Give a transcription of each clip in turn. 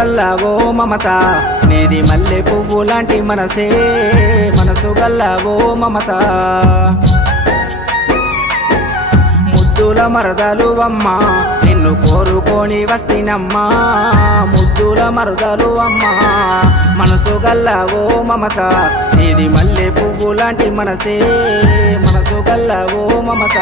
గల్ల ఓ మమత నీది మల్లె పువ్వు లాంటి మనసే మనసు గల్ల ఓ మమత ముద్దుల మరదలు అమ్మా నిన్ను కోరుకొని వస్తినమ్మా ముద్దుల మరదలు అమ్మా మనసు గల్ల ఓ మమత నీది మల్లె పువ్వు లాంటి మనసే మనసు గల్ల ఓ మమత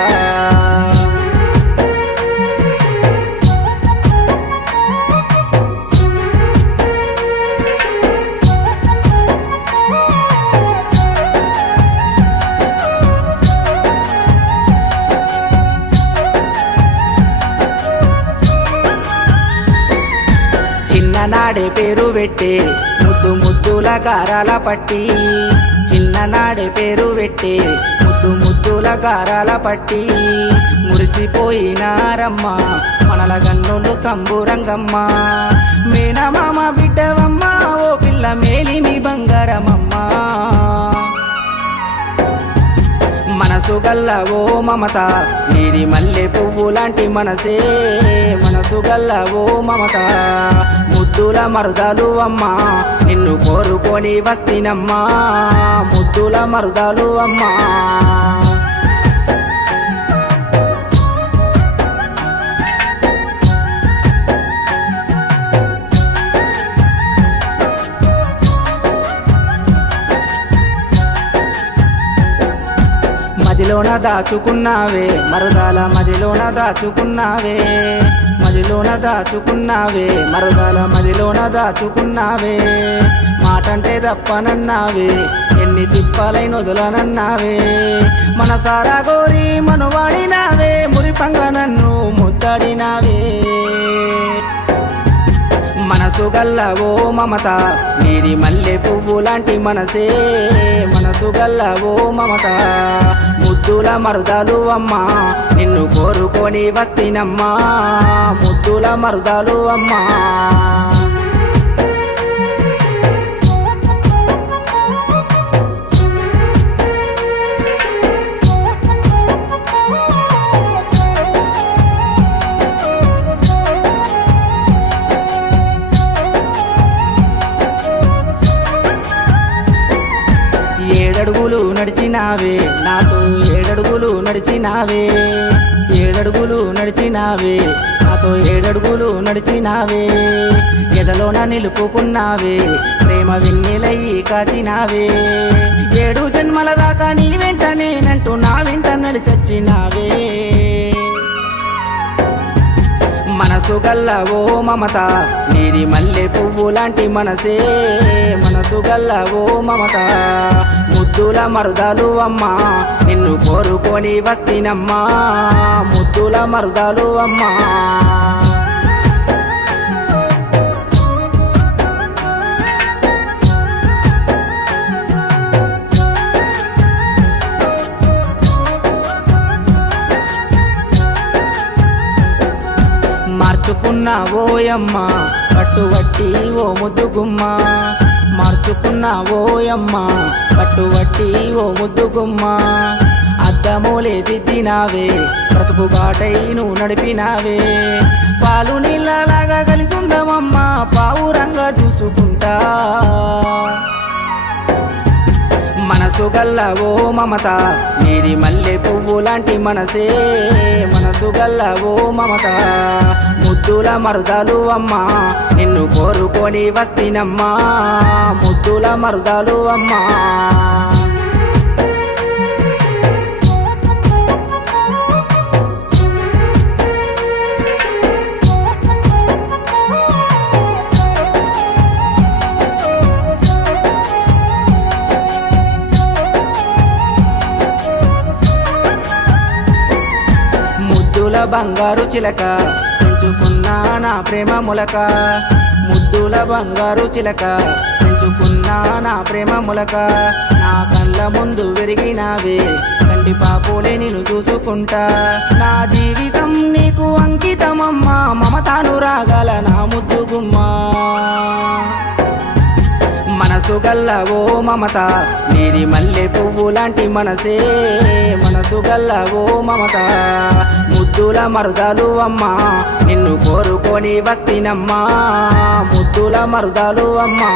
చిన్ననాడే పేరు పెట్టే ముద్దు ముద్దుల గారాల పట్టి చిన్ననాడే పేరు పెట్టే ముద్దు ముద్దుల గారాల పట్టి మురిసిపోయినారమ్మ మనల గన్నులు సంబురంగమ్మ మేనమామ బిడ్డవమ్మ ఓ పిల్ల మేలిమి బంగారమమ్మ మనసు గల్ల ఓ మమత నీది మల్లె పువ్వు లాంటి మనసే మనసు గల్ల ఓ మమత ముద్దుల మరుదాలు అమ్మా నిన్ను కోరుకొని వస్తినమ్మా ముద్దుల మరుదాలు అమ్మా మదిలోన దాచుకున్నావే మరుదాల మదిలోన దాచుకున్నావే మదిలోన దాచుకున్నావే మరుదాల మదిలోన దాచుకున్నావే మాటంటే తప్పనన్నావే ఎన్ని తిప్పాలైన వదలనన్నావే మనసారా గోరి మనువాడినావే మురిపంగ నన్ను ముద్దాడినావే మనసు గల్ల ఓ మమత నీది మల్లె పువ్వు లాంటి మనసే మనసు గల్ల ఓ మమత ముద్దుల మరుదాలు అమ్మా నిన్ను కోరుకొని వస్తినమ్మా ముద్దుల మరుదాలు అమ్మా ఏడడుగులు నడిచినావే నాతో ఏడడుగులు నడిచినావే ఏడడుగులు నడిచినావే నాతో ఏడడుగులు నడిచినావే ఎదలోన నిలుపుకున్నావే ప్రేమ వెన్నెలయ్యి కాచినావే 7 జన్మల దాకా నీ వెంట నేనంటూ నా వెంట నడిచొచ్చినావే మనసు గల్ల ఓ మమత నీది మల్లె పువ్వు లాంటి మనసే మనసు గల్ల ఓ మమత ముద్దుల మరుదాలు అమ్మా నిన్ను కోరుకొని వస్తినమ్మా ముద్దుల మరుదాలు అమ్మా మార్చుకున్నావోయమ్మ పట్టువట్టి ఓ ముద్దుగుమ్మ మార్చుకున్నావోయమ్మ పట్టువట్టి ఓ ముద్దుగుమ్మ అద్దమూలే దిద్దినావే బ్రతుకు బాటై నువ్వు నడిపినావే పాలు నీళ్ళలాగా కలిసుందమమ్మ పావురంగా చూసుకుంటా మనసు గల్ల ఓ మమత నీది మల్లె పువ్వు లాంటి మనసే మనసు గల్ల ఓ మమత ముద్దుల మరుదాలు అమ్మా నిన్ను కోరుకొని వస్తినమ్మా ముద్దుల మరుదాలు అమ్మా ముద్దుల బంగారు చిలక పెంచుకున్నా నా ప్రేమ మొలక ముద్దుల బంగారు చిలక పెంచుకున్నా నా ప్రేమ మొలక నా కళ్ళ ముందు విరిగినావే కంటి పాపోలే నిన్ను చూసుకుంటా నా జీవితం నీకు అంకితమమ్మా మమతాను రాగల నా ముద్దుగుమ్మా మనసు గల్ల ఓ మమత నీది మల్లె పువ్వు లాంటి మనసే మనసు గల్ల ఓ మమత ముద్దుల మరుదాలు అమ్మా నిన్ను కోరుకొని వస్తినమ్మా ముద్దుల మరుదాలు అమ్మా